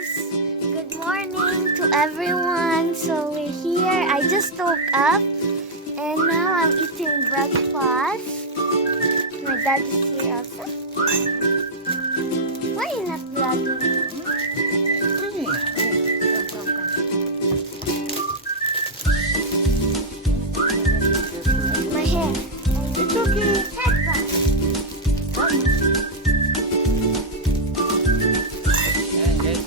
guys! Good morning to everyone. So we're here. I just woke up and now I'm eating breakfast. My dad is here also. Why are you not vlogging? My hair. It's okay. Headband. Ayan guys,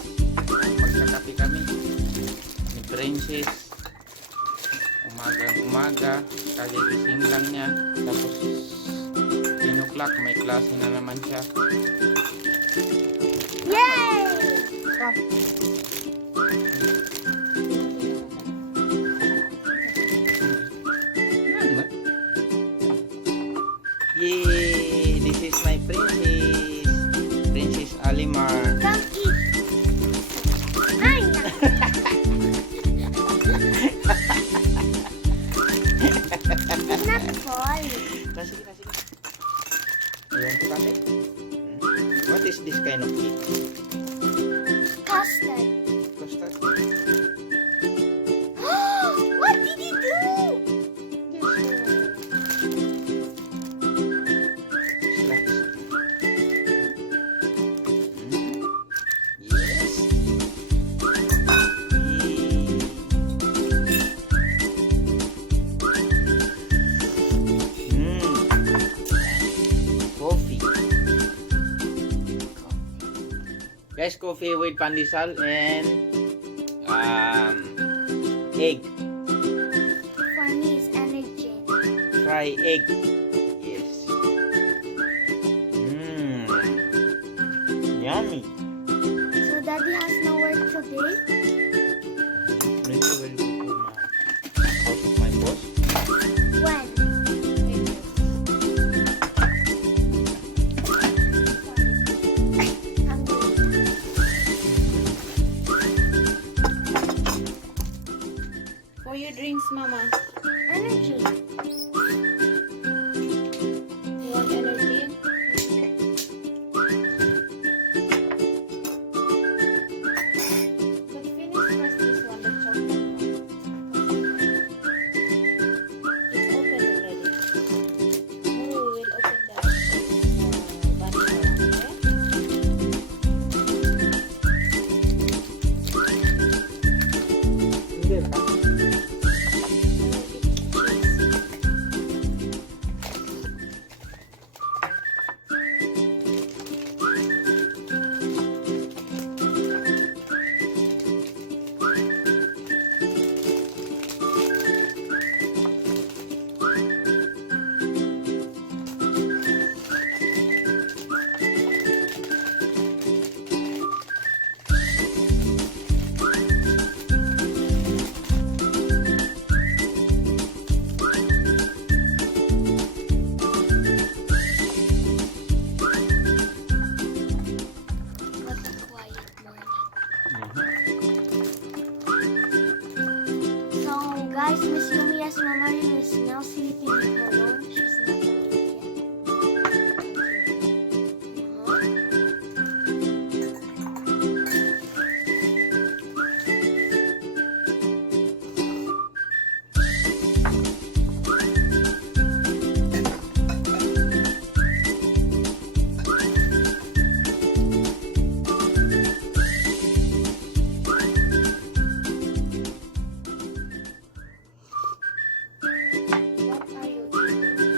magkakape kami ni Princess. Umaga, kagigising lang niya. Tapos 10 o'clock may klase na naman siya. Yay! Yay! This is my princess. Princess Alimar. Come eat. Ay, na. Did not fall. Kasi. You want to kape? What is this kind of cake? Custard. Custard? What did you do? Slice. Yes. Coffee. Guys, coffee with pandesal and egg. For me, it's energy. Fry egg. Yes. Yummy. So, Daddy has no work today? Maybe we'll go to my house of my boss. When? Hungry. For your drinks, Mama. Energy. You want energy? But finish first this one, the chocolate one. It's open already. Oh, we will open the vanilla one, okay? Hindi pa. What a quiet morning. So, guys, Miss Yumiya's mama is now sleeping in her room. She's not awake yet. What are you eating?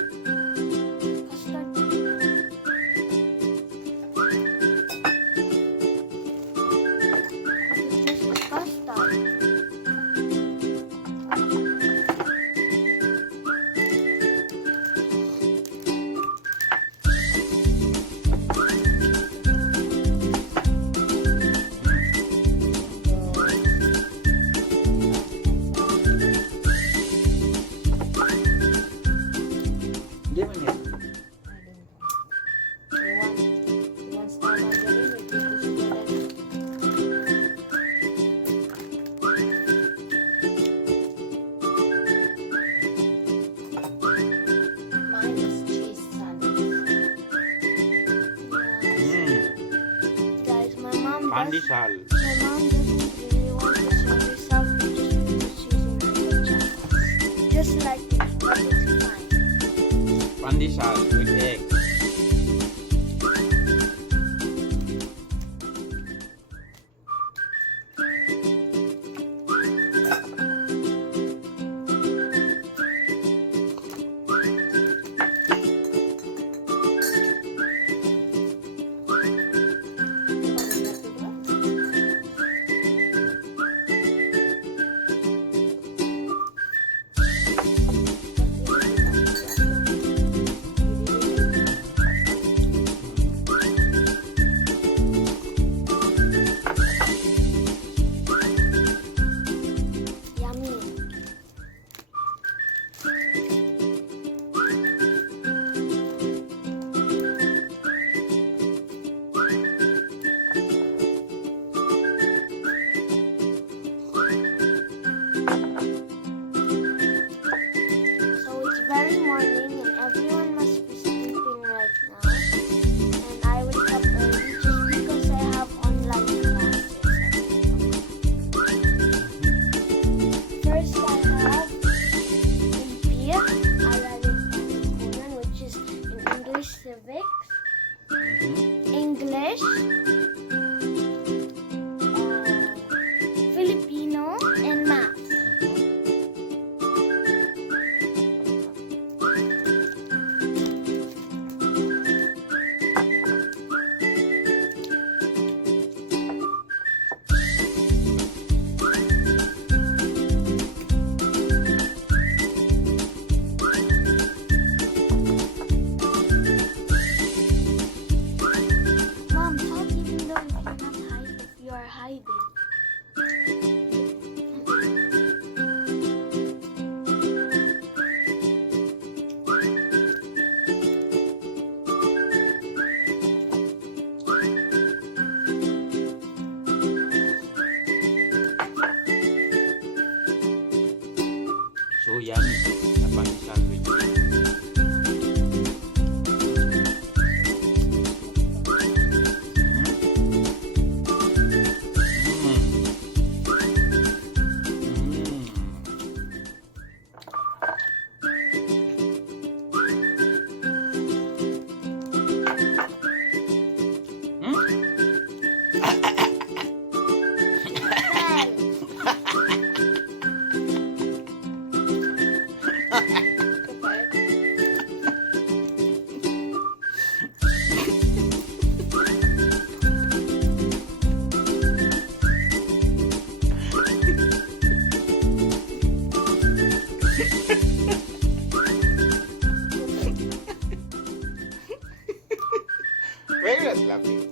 Pandesal. My mom doesn't really want to show herself just because she's in her pajamas. Just like me, but it's fine. Pandesal with egg. Yummy. So it's very morning and everyone must be sleeping right now. And I wake up early just because I have online classes. First I have AP, Aralin Panlipunan, which is in English Civics, English, Filipino, and Math. Mom, talk even though if you are hiding. So yummy. The pandesal with egg. Why are you not laughing?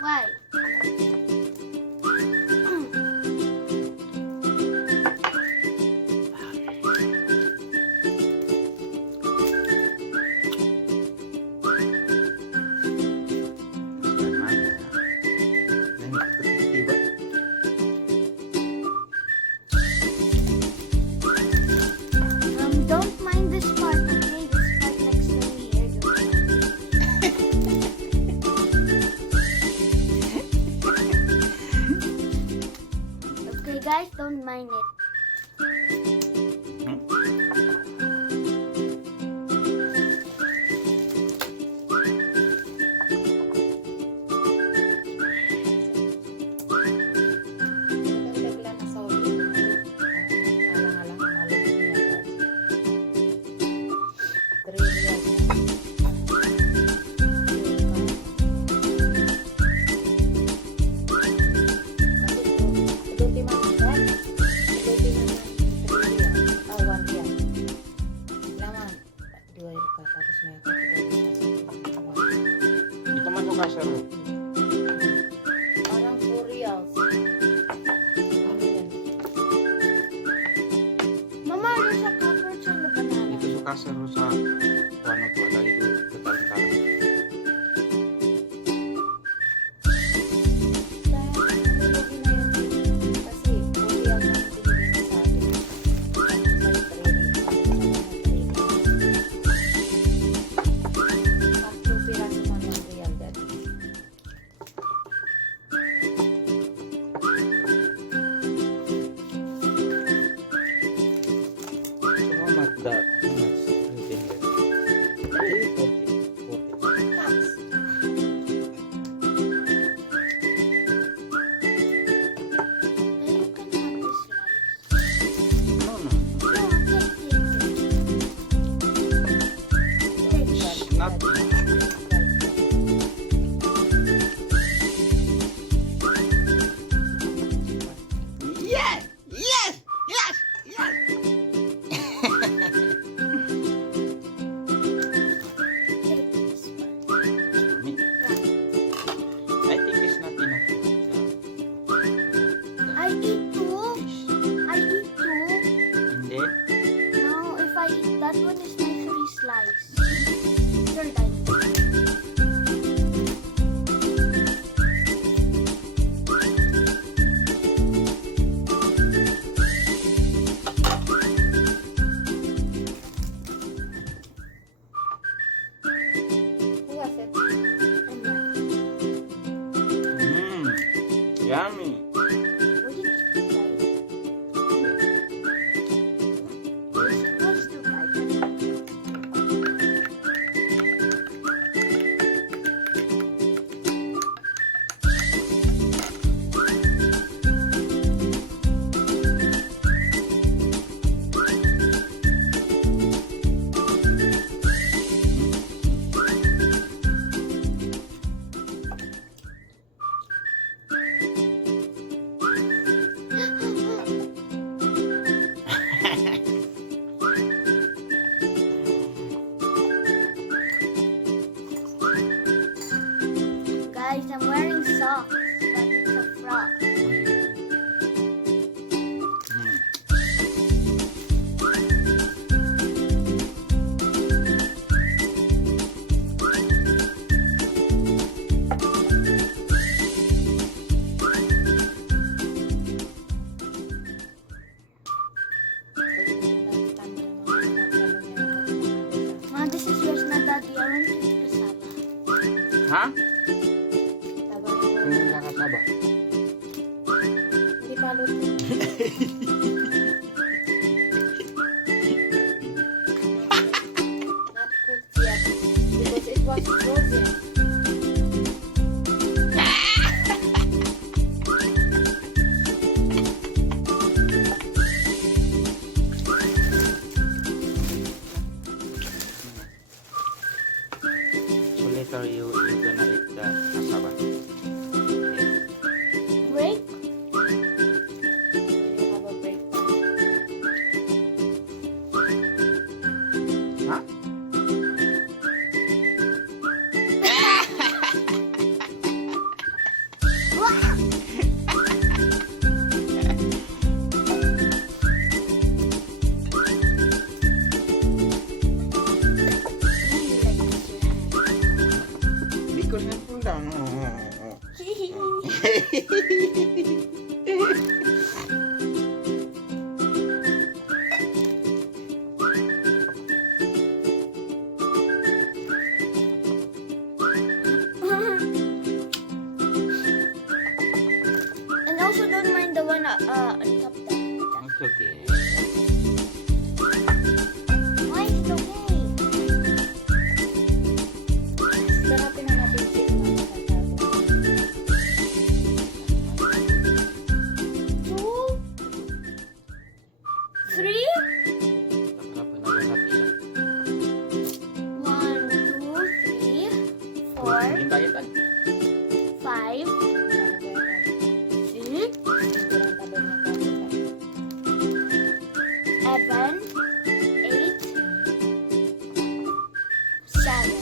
Why? Diba? Don't mind this part, okay? This part next to me here. Okay, guys, don't mind it. Nagdagla na sa ulit. Alang-alang ang alog niya. Trillion. Kasi ito, ito kasaro. Parang 4 reals. Ano yan? Mama, ano sa cover sa na banana? Dito sa kasaro sa ano to, lagi ko sa talang-talang. Sa nalulugi na yun. Kasi 4 reals ang binigay niya sa akin. Sa training. At 2 piraso man yung real dad. So how much that? How much? Anything there? 40. Tax. You can have this No, no. rice. No, take it. It's not Yes! Yes! Yes! Yes! Take this one. Me. I think it's not enough. I eat two. Fish. I eat two. Hindi. No, if I eat that one is my 3 slice. Third I Who was it? and one. Yummy. What did you try? You're supposed to buy that. Guys, I'm wearing socks, but it's a frock. Ma, this is yours na daddy. I want to eat kasama. Ha? Tabang Yung nakasaba. Hindi pa luto. Not cooked yet. Because it was frozen. So later you gonna eat the kasaba. Break? You have a break time. Ha? Because I pull down. And also don't mind the one on top there. It's okay. Why is it okay? Sarapin na natin chicken na nakatago. 2, 3, Apa na wala pila. 1, 2, 3, 4, Yung bagitan. 5, 6, 7, 8, 7,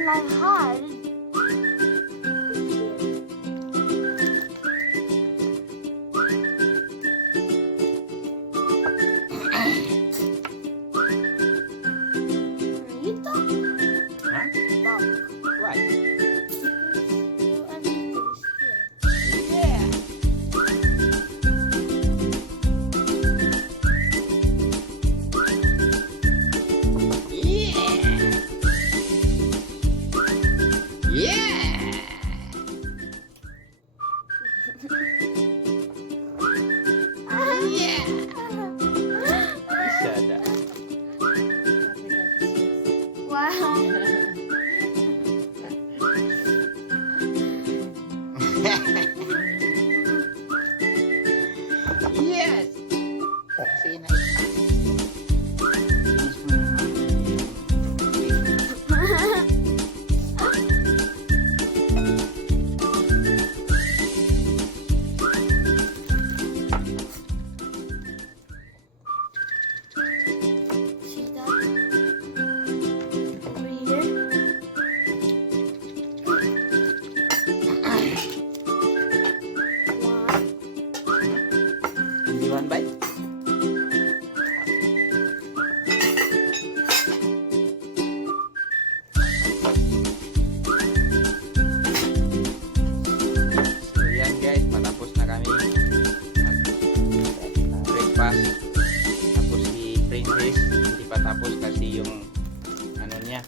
when I'm hard. You talk. Huh? Talk. Why? You everything still. Yeah. Yeah. Shut up. Wow. Yes. Say nice. See that? Over here. One. Only one bite? So yan guys, patapos na kami breakfast. Tapos si Princess, hindi pa tapos kasi yung ano niya,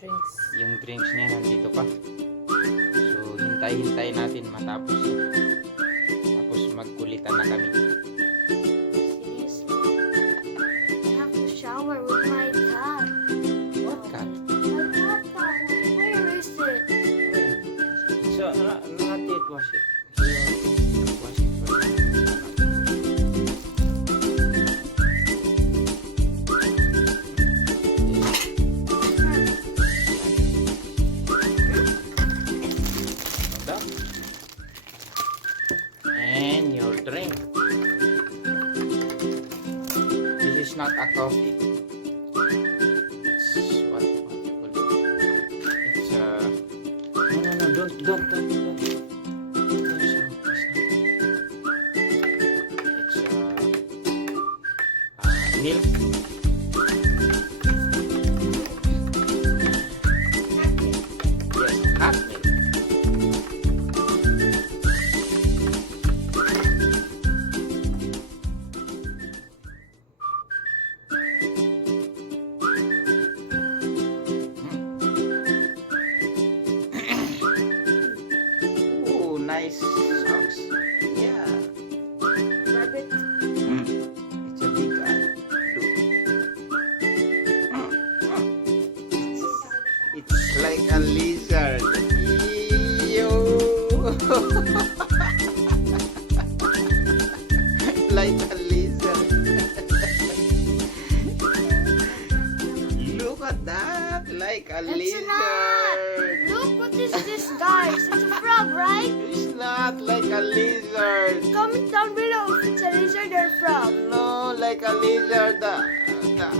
Drinks. yung drinks niya nandito pa. So hintay-hintay natin matapos. Tapos magkulitan na kami. Seriously. I have to shower with my cat. What cat? My cat. Where is it? So not yet wash it. You have to wash it first. And your drink. This is not a coffee. It's what you call it? It's no, don't. Don't shout. It's milk. Yes, hot milk. Ooh, nice socks. Yeah. Rabbit. It's a big eye. Look. It's like a lizard. Ew. Like a lizard. Look at that. Like a It's lizard. not. Look, what is this, guys? It's a frog, right? It's not like a lizard. Comment down below if it's a lizard or frog. No, like a lizard. The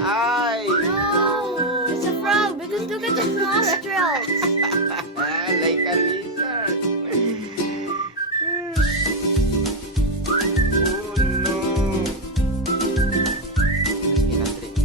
eye. No, it's a frog because look at its nostrils. Like a lizard. Oh no. Sige na, drink.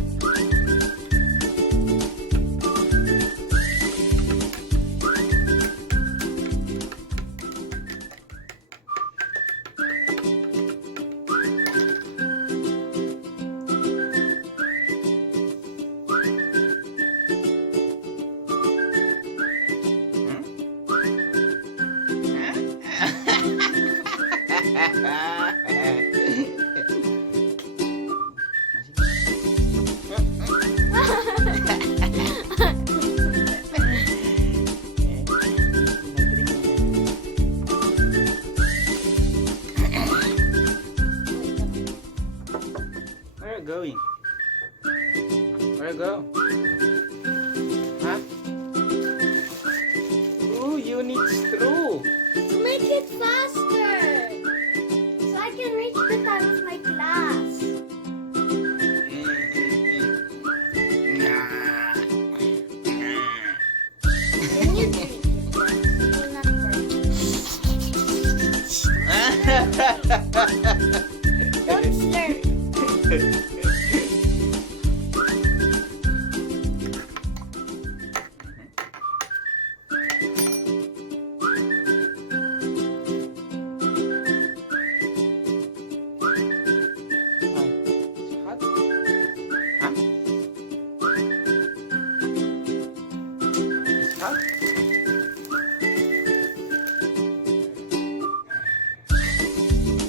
Where are you going? Where you go? Huh? Ooh, you need straw. To make it faster. So I can reach the time of my class. Don't slur. Hot? Huh? It's hot?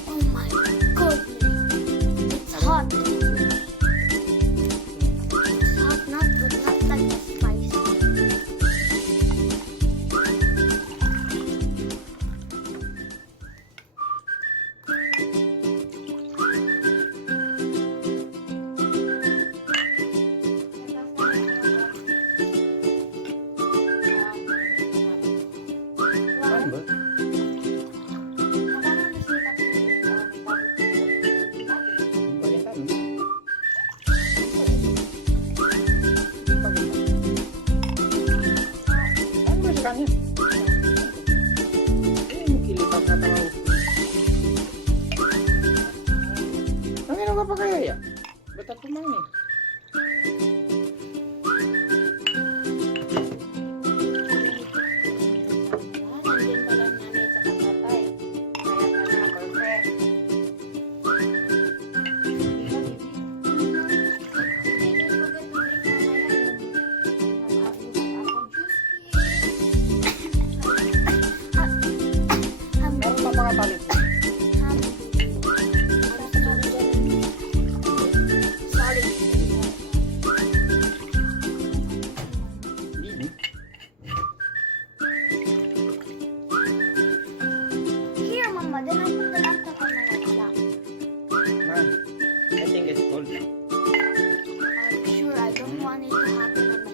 Oh my goodness. It's hot. It's hot, not good, not like the spicy. Saan ba? Yung balitan, no? Saan ba sa kanya? Yung kilipat na tao. Ang ino ka pa kaya ya? Ba't ako man eh? Nandiyan pa lang nanay sa tatay. Kaya pa naka-perfect. Meron pa mga palit. Sorry. Hindi. Here, Mama, then I put the laptop on my lap. Man, I think it's cold now. I'm sure I don't want it to happen on my